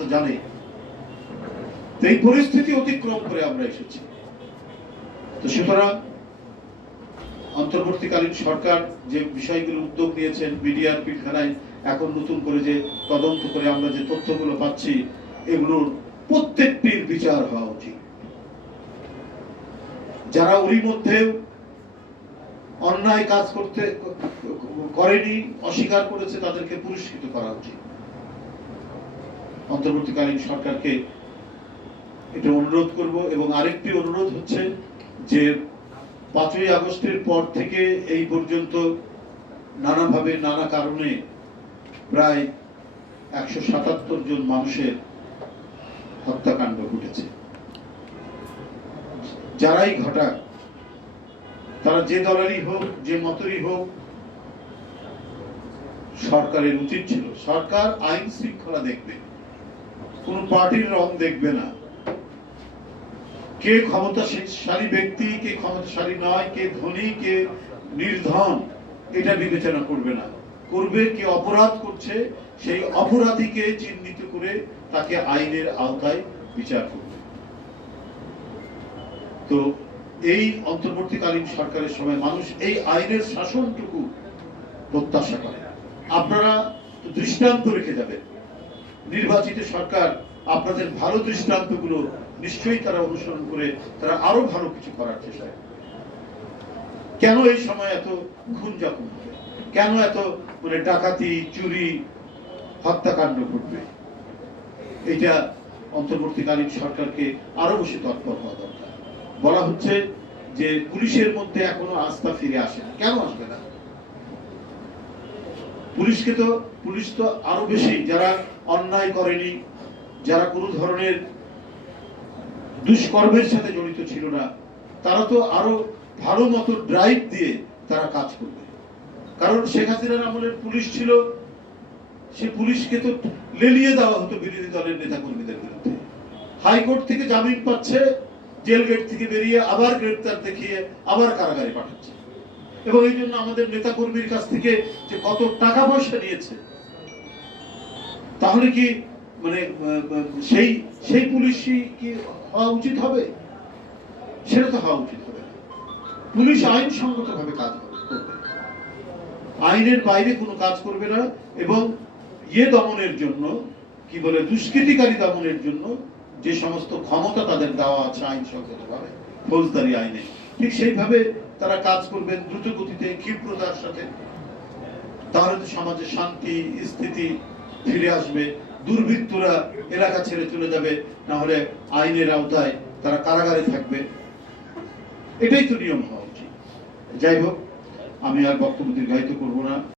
তো জানে। এই পরিস্থিতি অতিক্রম করে আমরা এসেছি। তো সুতরাং অন্তর্বর্তীকালীন সরকার যে বিষয়গুলো উদ্যোগ নিয়েছেন মিডিয়ার পিলখানায় এখন নতুন করে যে তদন্ত করে আমরা যে তথ্যগুলো পাচ্ছি, এগুলোর প্রত্যেকটির বিচার হওয়া উচিত। যারা ওরই মধ্যে অন্যায় কাজ করতে, করেনি, অস্বীকার করেছে, তাদেরকে পুরস্কৃত করা উচিত। অন্তর্বর্তীকালীন সরকারকে এটা অনুরোধ করব এবং আরেকটি অনুরোধ হচ্ছে যে পাঁচই আগস্টের পর থেকে এই পর্যন্ত নানাভাবে, নানা কারণে প্রায় একশো সাতাত্তর জন মানুষের হত্যাকাণ্ড ঘটেছে। যারাই ঘটাক, তারা যে দলেরই হোক, যে মতেরই হোক, সরকারের উচিত ছিল। সরকার আইন শৃঙ্খলা দেখবে। কোন পার্টির রং দেখবে না। কে ক্ষমতাশালী ব্যক্তি, কে ক্ষমতাশালী নয়, কে ধনী, কে নির্ধন, এটা বিবেচনা করবে না। করবে কে অপরাধ করছে, সেই অপরাধীকে চিহ্নিত করে তাকে আইনের আওতায় বিচার করবে। তো এই অন্তর্বর্তীকালীন সরকারের সময় মানুষ এই আইনের শাসনটুকু প্রত্যাশা করে। আপনারা দৃষ্টান্ত রেখে যাবেন। নির্বাচিত সরকার আপনাদের ভালো দৃষ্টান্তগুলো নিশ্চয়ই তারা অনুসরণ করে তারা আরও ভালো কিছু করার চেষ্টা কেন এই সময় এত খুন হবে? কেন এত মানে ডাকাতি, চুরি, হত্যাকাণ্ড ঘটবে? এটা অন্তর্বর্তীকালীন সরকারকে আরও বেশি তৎপর হওয়া দরকার। বলা হচ্ছে যে পুলিশের মধ্যে এখনও আস্থা ফিরে আসে না। কেন আসবে না? পুলিশকে তো, পুলিশ তো আরও বেশি, যারা অন্যায় করেনি, যারা কোনো ধরনের দুষ্কর্মের সাথে জড়িত ছিল না, তারা তো আরও ভালো মতো ড্রাইভ দিয়ে তারা কাজ করবে। কারণ শেখ হাসিনার আমলের পুলিশ ছিল, সে পুলিশকে তো লেলিয়ে দেওয়া হতো বিরোধী দলের নেতা কর্মীদের বিরুদ্ধে। হাইকোর্ট থেকে জামিন পাচ্ছে, জেল গেট থেকে বেরিয়ে আবার গ্রেপ্তার দেখিয়ে আবার কারাগারে পাঠাচ্ছে। এবং এই জন্য আমাদের নেতা কর্মীর কাছ থেকে যে কত টাকা পয়সা নিয়েছে, তাহলে কি মানে সেই সেই পুলিশই কি হওয়া উচিত হবে? সেটা তো হওয়া উচিত হবে পুলিশ আইনসঙ্গত ভাবে কাজ করবে। আইনের বাইরে কোনো কাজ করবে না এবং ইয়ে দমনের জন্য, কি বলে, দুষ্কৃতিকারী দমনের জন্য যে সমস্ত ক্ষমতা তাদের দেওয়া আছে আইনসঙ্গত ভাবে ফৌজদারি আইনে ঠিক সেইভাবে তারা কাজ করবেন দ্রুত গতিতে, ক্ষিপ্রতার সাথে। তাহলে তো সমাজে শান্তি, স্থিতি ফিরে আসবে। দুর্বৃত্তরা এলাকা ছেড়ে চলে যাবে, না হলে আইনের আওতায় তারা কারাগারে থাকবে। এটাই তো নিয়ম হওয়া উচিত। যাই হোক, আমি আর বক্তব্য দীর্ঘায়িত করব না।